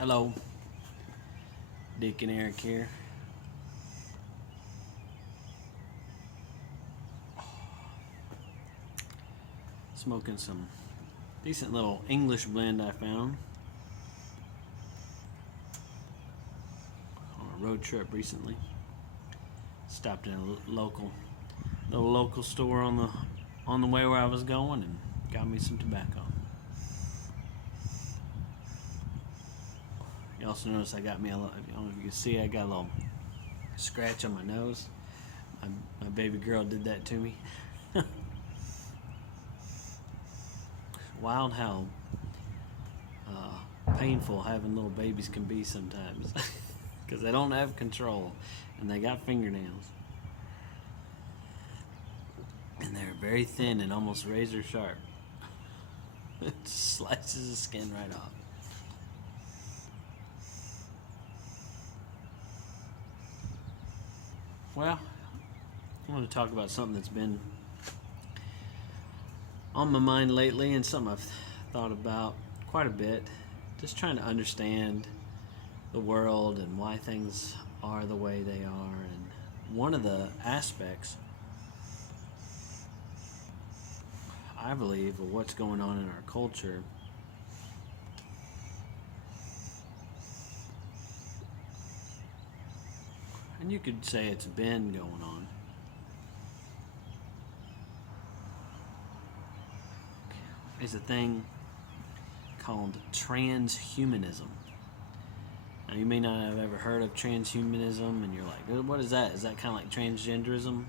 Hello, Dick and Eric here. Smoking some decent little English blend I found on a road trip recently. Stopped in a local store on the way where I was going and got me some tobacco. You also notice I got me I don't know if you can see, I got a little scratch on my nose. My baby girl did that to me. Wild how painful having little babies can be sometimes because they don't have control and they got fingernails and they're very thin and almost razor sharp. It slices the skin right off. Well, I want to talk about something that's been on my mind lately and something I've thought about quite a bit. Just trying to understand the world and why things are the way they are. And one of the aspects, I believe, of what's going on in our culture and you could say it's been going on, is a thing called transhumanism. Now, you may not have ever heard of transhumanism, and you're like, what is that? Is that kind of like transgenderism?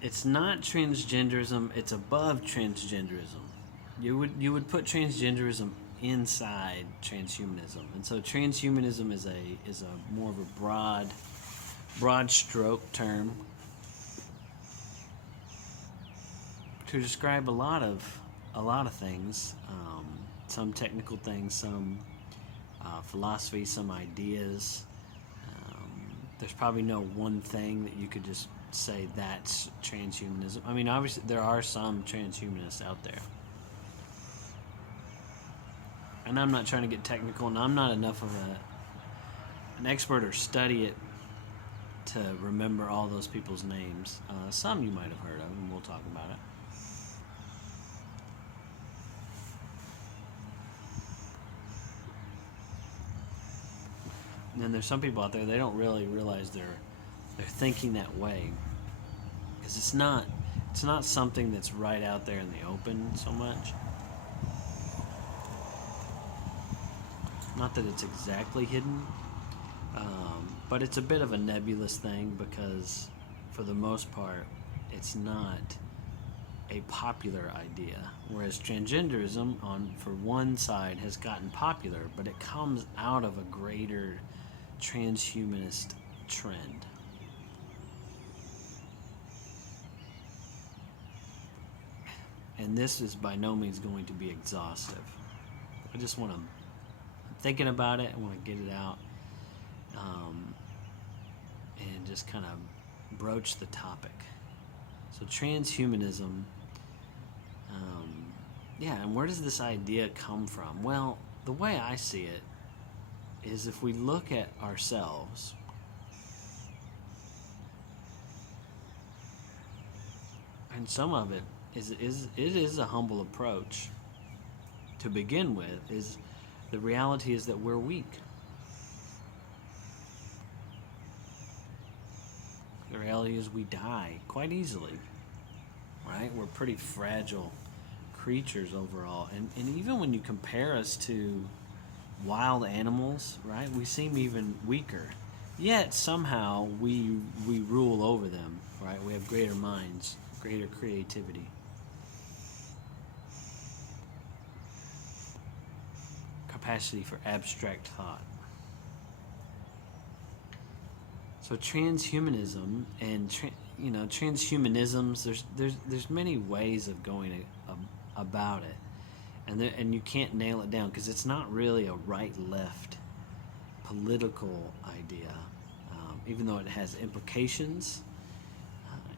It's not transgenderism. It's above transgenderism. You would put transgenderism inside transhumanism, and so transhumanism is a more of a broad stroke term to describe a lot of things, some technical things, some philosophy, some ideas. There's probably no one thing that you could just say that's transhumanism. I mean, obviously there are some transhumanists out there, and I'm not trying to get technical, and I'm not enough of an expert or study it to remember all those people's names. Some you might have heard of, and we'll talk about it. And then there's some people out there, they don't really realize they're thinking that way, because it's not something that's right out there in the open so much. Not that it's exactly hidden, but it's a bit of a nebulous thing because for the most part it's not a popular idea, whereas transgenderism for one side has gotten popular, but it comes out of a greater transhumanist trend. And this is by no means going to be exhaustive. I just want to, I'm thinking about it, I want to get it out, and just kind of broach the topic. So transhumanism, and where does this idea come from? Well, the way I see it is if we look at ourselves, and some of it is a humble approach to begin with, is the reality is that we're weak. The reality is we die quite easily, right? We're pretty fragile creatures overall, and even when you compare us to wild animals, right, we seem even weaker, yet somehow we rule over them, right? We have greater minds, greater creativity, capacity for abstract thought. So transhumanism and transhumanisms, there's many ways of going about it, and you can't nail it down because it's not really a right-left political idea, even though it has implications.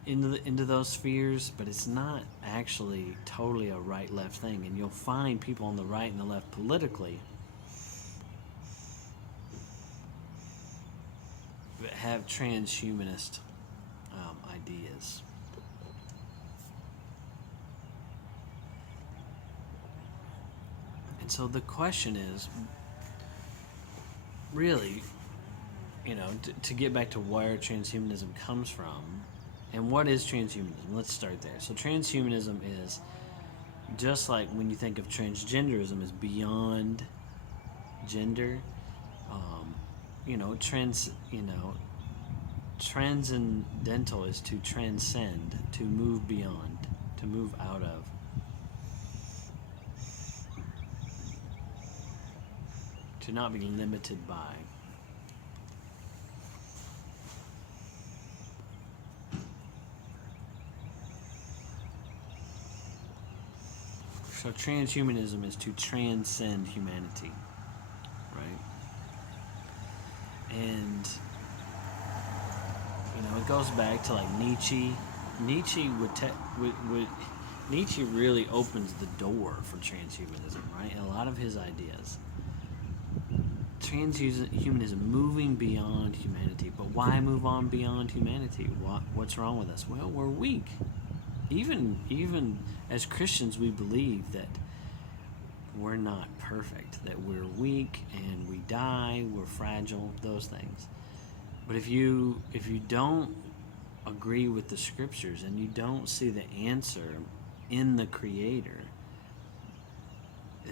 into those spheres, but it's not actually totally a right-left thing. And you'll find people on the right and the left politically that have transhumanist ideas. And so the question is, really, to get back to where transhumanism comes from, and what is transhumanism? Let's start there. So transhumanism is just like when you think of transgenderism as beyond gender. Transcendental is to transcend, to move beyond, to move out of. To not be limited by. So transhumanism is to transcend humanity, right? And it goes back to like Nietzsche. Nietzsche Nietzsche really opens the door for transhumanism, right? And a lot of his ideas. Transhumanism, moving beyond humanity. But why move on beyond humanity? What's wrong with us? Well, we're weak. Even as Christians, we believe that we're not perfect, that we're weak and we die, we're fragile, those things. But if you don't agree with the scriptures and you don't see the answer in the Creator,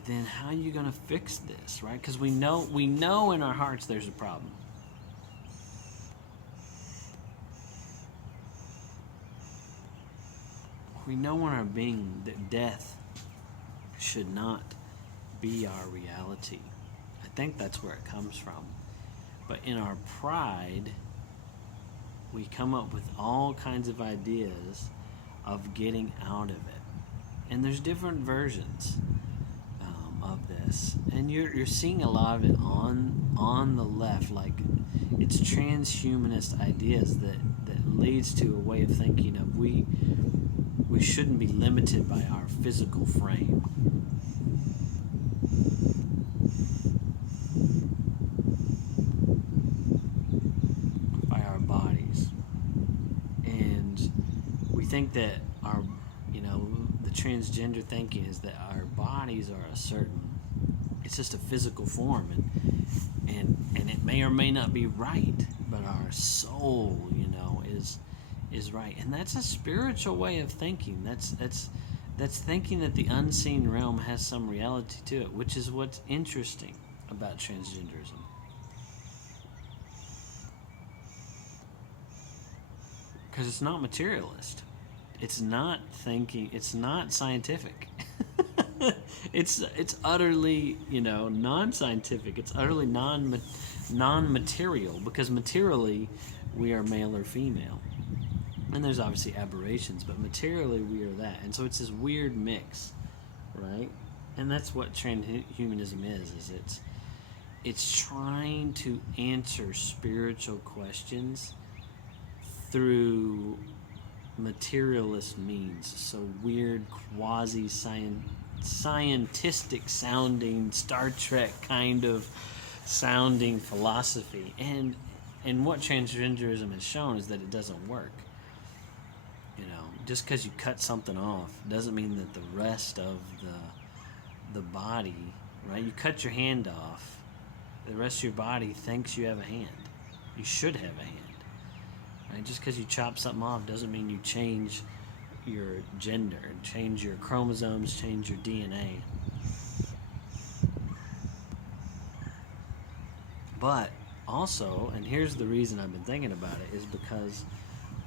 then how are you going to fix this, right? Because we know in our hearts there's a problem. We know in our being that death should not be our reality. I think that's where it comes from. But in our pride, we come up with all kinds of ideas of getting out of it. And there's different versions of this. And you're seeing a lot of it on the left. Like, it's transhumanist ideas that leads to a way of thinking of we shouldn't be limited by our physical frame. By our bodies. And we think that the transgender thinking is that our bodies are it's just a physical form, and it may or may not be right, but our soul, is right. And that's a spiritual way of thinking. That's thinking that the unseen realm has some reality to it, which is what's interesting about transgenderism. Because it's not materialist. It's not thinking. It's not scientific. It's utterly, non-scientific. It's utterly non-material, because materially we are male or female. And there's obviously aberrations, but materially we are that. And so it's this weird mix, right? And that's what transhumanism is it's trying to answer spiritual questions through materialist means. So weird, quasi-scientistic sounding, Star Trek kind of sounding philosophy. And what transgenderism has shown is that it doesn't work. Just because you cut something off doesn't mean that the rest of the body, right? You cut your hand off, the rest of your body thinks you have a hand. You should have a hand, right? Just because you chop something off doesn't mean you change your gender, change your chromosomes, change your DNA. But also, and here's the reason I've been thinking about it, is because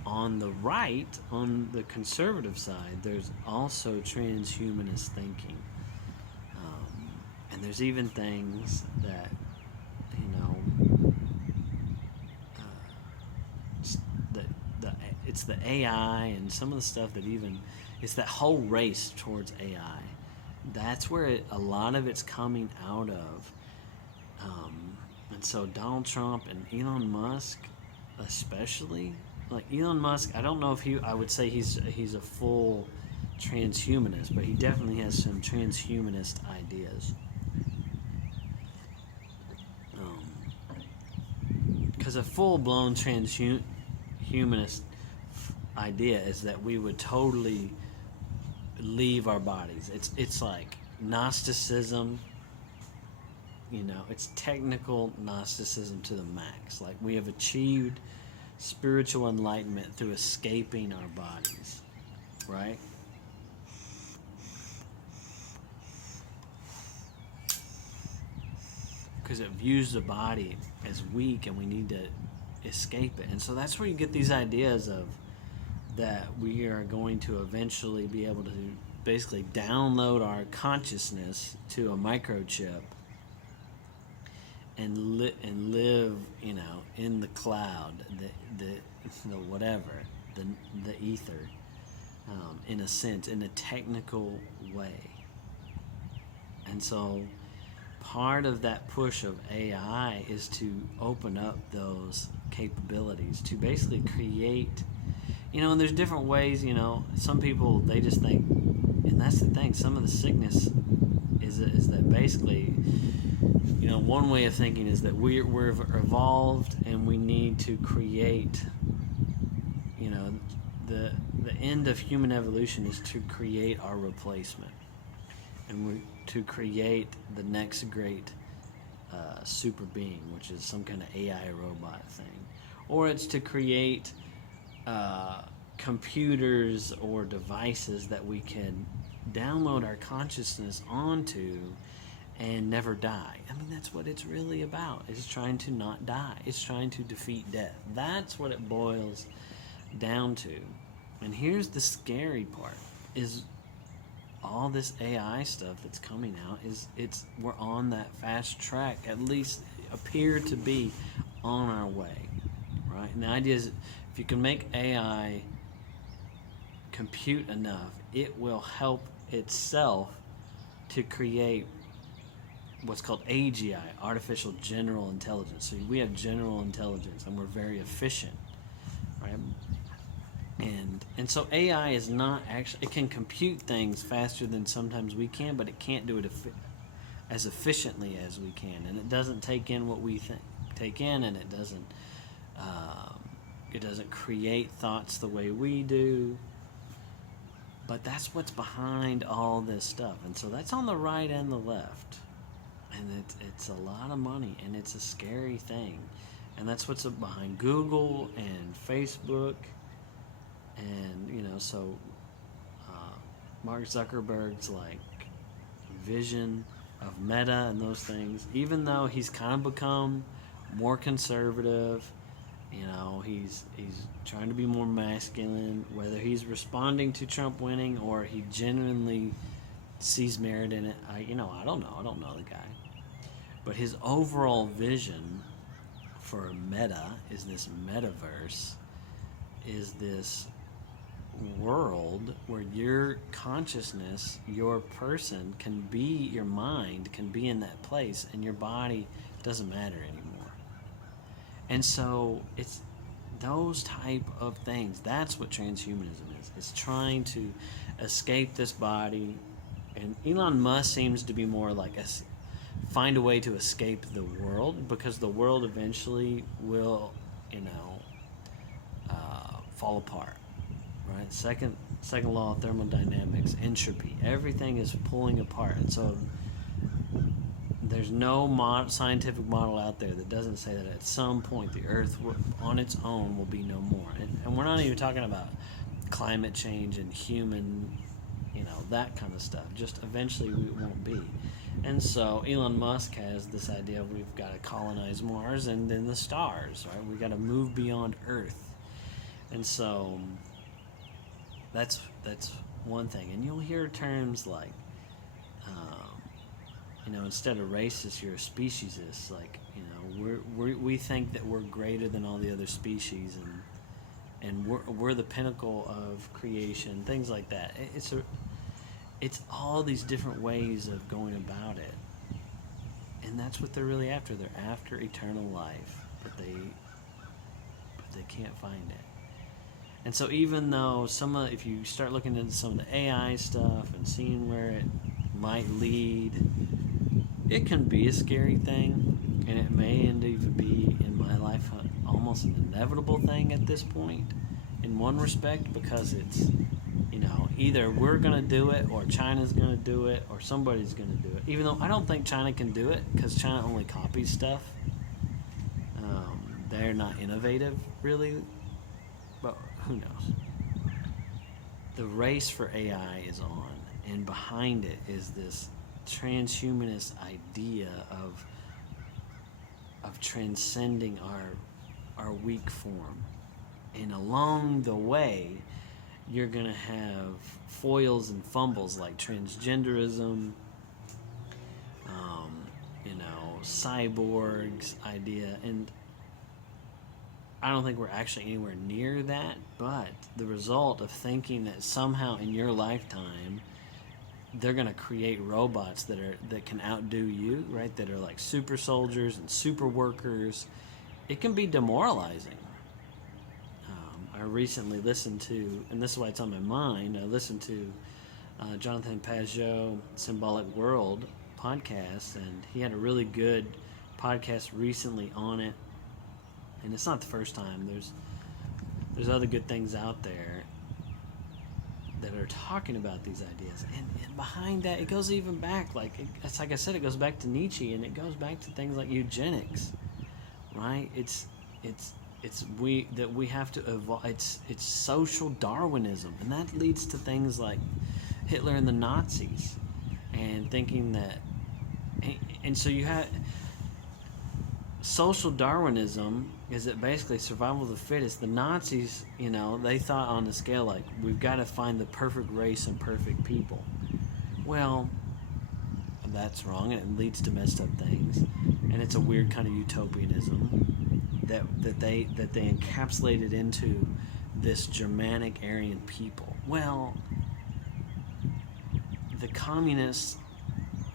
on the right, on the conservative side, there's also transhumanist thinking. And there's even things that, it's the AI and some of the stuff that it's that whole race towards AI. That's where a lot of it's coming out of. And so Donald Trump and Elon Musk especially like Elon Musk, I don't know if I would say he's a full transhumanist, but he definitely has some transhumanist ideas. Because a full blown transhumanist idea is that we would totally leave our bodies. It's like Gnosticism. It's technical Gnosticism to the max. Like we have achieved spiritual enlightenment through escaping our bodies, right? Because it views the body as weak and we need to escape it. And so that's where you get these ideas of that we are going to eventually be able to basically download our consciousness to a microchip and live, in the cloud, the whatever, the ether, in a sense, in a technical way. And so part of that push of AI is to open up those capabilities to basically create, and there's different ways, some people, they just think, and that's the thing, some of the sickness is that basically, one way of thinking is that we're evolved and we need to create, the end of human evolution is to create our replacement, and we to create the next great super being, which is some kind of AI robot thing, or it's to create computers or devices that we can download our consciousness onto and never die. I mean, that's what it's really about. It's trying to not die. It's trying to defeat death. That's what it boils down to. And here's the scary part, is all this AI stuff that's coming out we're on that fast track, at least appear to be on our way, right? And the idea is if you can make AI compute enough, it will help itself to create what's called AGI, artificial general intelligence. So we have general intelligence and we're very efficient, right? And so AI is not actually, it can compute things faster than sometimes we can, but it can't do it as efficiently as we can, and it doesn't take in what we take in, and it doesn't create thoughts the way we do. But that's what's behind all this stuff, and so that's on the right and the left, and it's a lot of money, and it's a scary thing, and that's what's behind Google and Facebook. And so Mark Zuckerberg's like vision of Meta and those things, even though he's kind of become more conservative, he's trying to be more masculine, whether he's responding to Trump winning or he genuinely sees merit in it, I don't know the guy, but his overall vision for Meta is this metaverse, is this world where your consciousness, your person can be, your mind can be in that place, and your body doesn't matter anymore. And so it's those type of things. That's what transhumanism is. It's trying to escape this body, and Elon Musk seems to be more like find a way to escape the world, because the world eventually will, fall apart. Right? Second law of thermodynamics, entropy. Everything is pulling apart, and so there's no scientific model out there that doesn't say that at some point the Earth on its own will be no more. And we're not even talking about climate change and human, that kind of stuff. Just eventually we won't be. And so Elon Musk has this idea of we've got to colonize Mars and then the stars, right? We've got to move beyond Earth. And so that's one thing. And you'll hear terms like, instead of racist, you're a speciesist. Like, we think that we're greater than all the other species, and we're the pinnacle of creation, things like that. It's all these different ways of going about it, and that's what they're really after. They're after eternal life, but they can't find it. And so even though if you start looking into some of the AI stuff and seeing where it might lead, it can be a scary thing, and it may indeed be, in my life, almost an inevitable thing at this point, in one respect, because it's, either we're going to do it, or China's going to do it, or somebody's going to do it. Even though I don't think China can do it, because China only copies stuff. They're not innovative, really, but who knows? The race for AI is on, and behind it is this transhumanist idea of transcending our weak form. And along the way, you're going to have foils and fumbles like transgenderism, cyborgs idea, and I don't think we're actually anywhere near that, but the result of thinking that somehow in your lifetime they're going to create robots that can outdo you, right? That are like super soldiers and super workers. It can be demoralizing. I recently listened to, and this is why it's on my mind, I listened to Jonathan Pajot, Symbolic World podcast, and he had a really good podcast recently on it. And it's not the first time. There's other good things out there that are talking about these ideas, and behind that, it goes even back. It's like I said, it goes back to Nietzsche, and it goes back to things like eugenics, right? We have to evolve. It's social Darwinism, and that leads to things like Hitler and the Nazis, and thinking that, and so you have social Darwinism. Is it basically survival of the fittest? The Nazis, they thought on the scale like, we've got to find the perfect race and perfect people. Well, that's wrong, and it leads to messed up things, and it's a weird kind of utopianism that they encapsulated into this Germanic Aryan people. Well, the communists,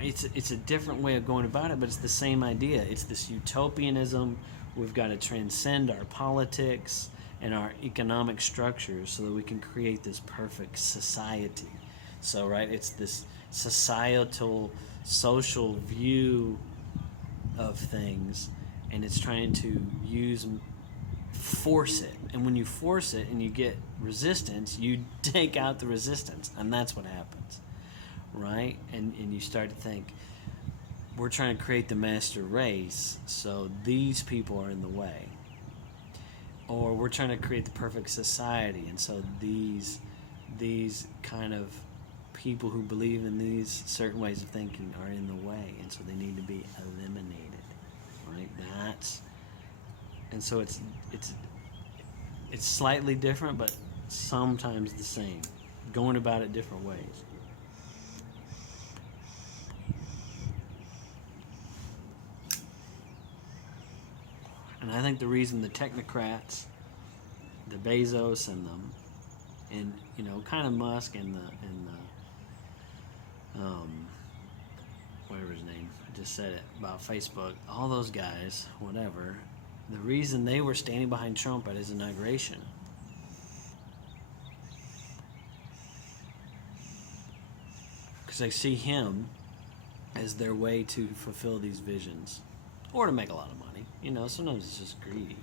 it's a different way of going about it, but it's the same idea. It's this utopianism. We've got to transcend our politics and our economic structures so that we can create this perfect society. So, right, it's this societal, social view of things, and it's trying to force it. And when you force it and you get resistance, you take out the resistance, and that's what happens, right? And you start to think, we're trying to create the master race, so these people are in the way. Or we're trying to create the perfect society, and so these kind of people who believe in these certain ways of thinking are in the way, and so they need to be eliminated, right? And so it's slightly different, but sometimes the same, going about it different ways. And I think the reason the technocrats, the Bezos and kind of Musk and the whatever his name, I just said it, about Facebook, all those guys, whatever, the reason they were standing behind Trump at his inauguration because they see him as their way to fulfill these visions or to make a lot of money. Sometimes it's just greedy.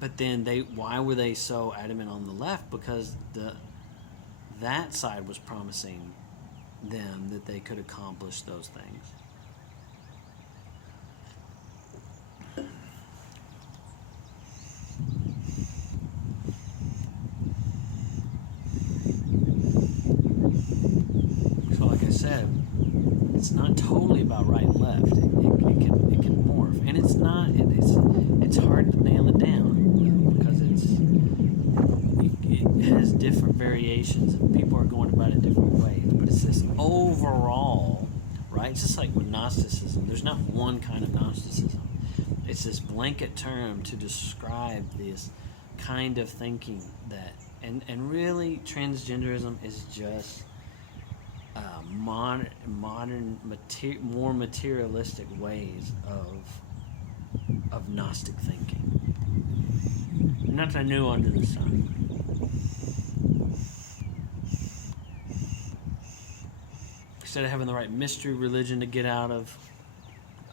But then why were they so adamant on the left? Because that side was promising them that they could accomplish those things. So like I said, it's not totally about right and left. It can morph, and it's hard to nail it down because it has different variations and people are going about it different ways. But it's this overall, right? It's just like with Gnosticism. There's not one kind of Gnosticism. It's this blanket term to describe this kind of thinking that, and really transgenderism is just modern more materialistic ways of Gnostic thinking. Nothing new under the sun. Instead of having the right mystery religion to get out of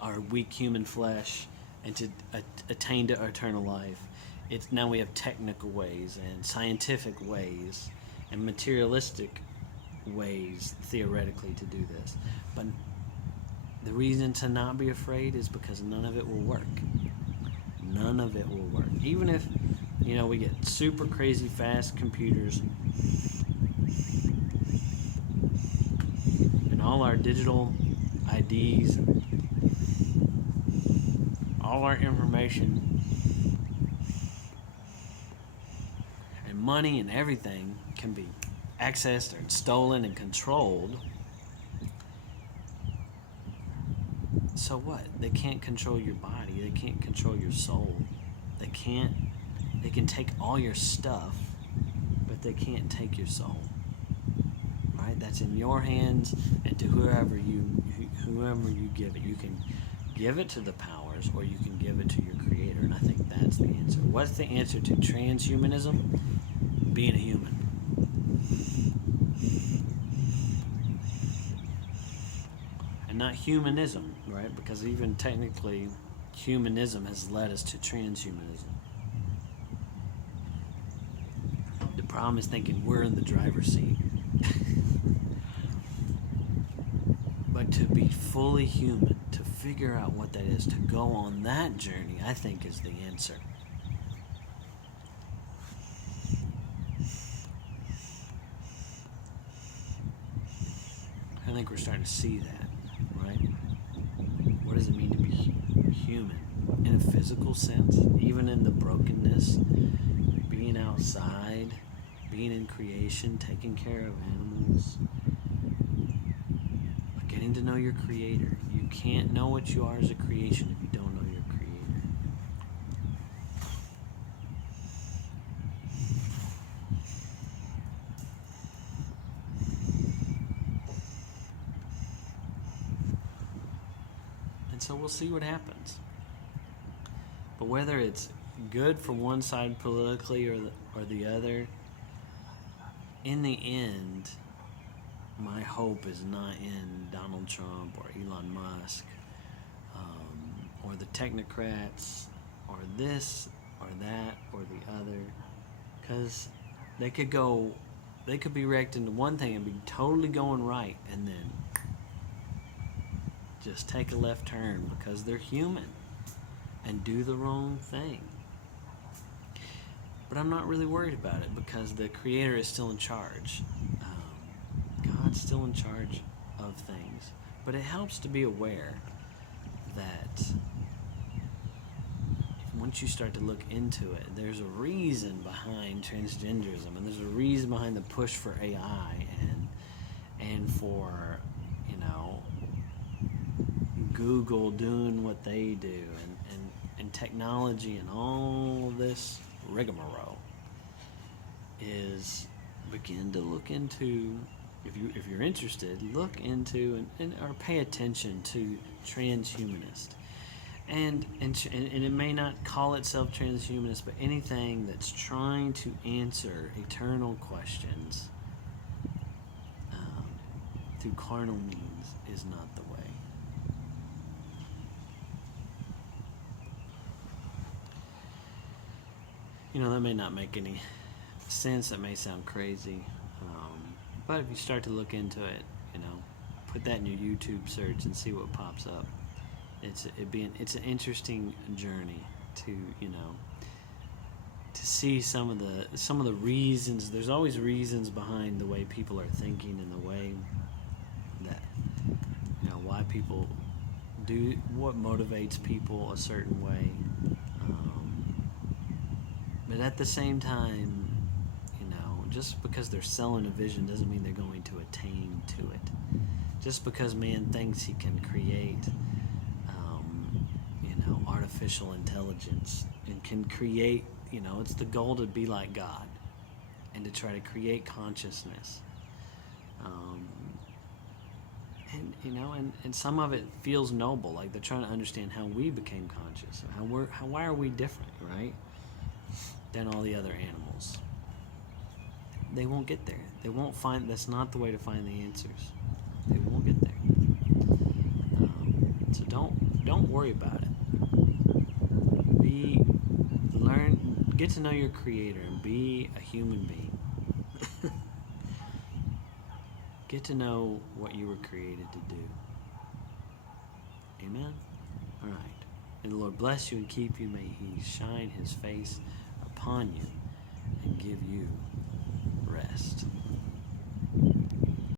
our weak human flesh and to attain to eternal life, it's now we have technical ways and scientific ways and materialistic ways theoretically to do this. But the reason to not be afraid is because none of it will work. None of it will work. Even if, we get super crazy fast computers and all our digital IDs, all our information and money and everything can be accessed or stolen and controlled. So what? They can't control your body. They can't control your soul. They can take all your stuff, but they can't take your soul. Right? That's in your hands and to whoever you give it. You can give it to the powers or you can give it to your creator, and I think that's the answer. What's the answer to transhumanism? Being a human. And not humanism, right? Because even technically, humanism has led us to transhumanism. The problem is thinking we're in the driver's seat. But to be fully human, to figure out what that is, to go on that journey, I think is the answer. I think we're starting to see that, right? What does it mean to be human? In a physical sense, even in the brokenness, being outside, being in creation, taking care of animals, getting to know your creator. You can't know what you are as a creation if you don't know your creator. And so we'll see what happens. But whether it's good for one side politically or the other, in the end, my hope is not in Donald Trump or Elon Musk or the technocrats or this or that or the other, because they could be wrecked into one thing and be totally going right and then just take a left turn because they're human and do the wrong thing. But I'm not really worried about it because the Creator is still in charge. God's still in charge of things. But it helps to be aware that once you start to look into it, there's a reason behind transgenderism, and there's a reason behind the push for AI and for, Google doing what they do and technology and all this rigmarole is begin to look into. If you're interested, look into or pay attention to transhumanist, and it may not call itself transhumanist, but anything that's trying to answer eternal questions through carnal means is not the way. That may not make any sense. That may sound crazy. But if you start to look into it, put that in your YouTube search and see what pops up. It's an interesting journey to see some of the reasons. There's always reasons behind the way people are thinking and the way that why people do what motivates people a certain way. But at the same time, just because they're selling a vision doesn't mean they're going to attain to it. Just because man thinks he can create, artificial intelligence and can create, it's the goal to be like God and to try to create consciousness. And some of it feels noble, like they're trying to understand how we became conscious, why are we different, right? than all the other animals. They won't get there. They won't find. That's not the way to find the answers. They won't get there. So don't worry about it. Get to know your Creator and be a human being. Get to know what you were created to do. Amen? All right. May the Lord bless you and keep you. May He shine His face upon you and give you rest.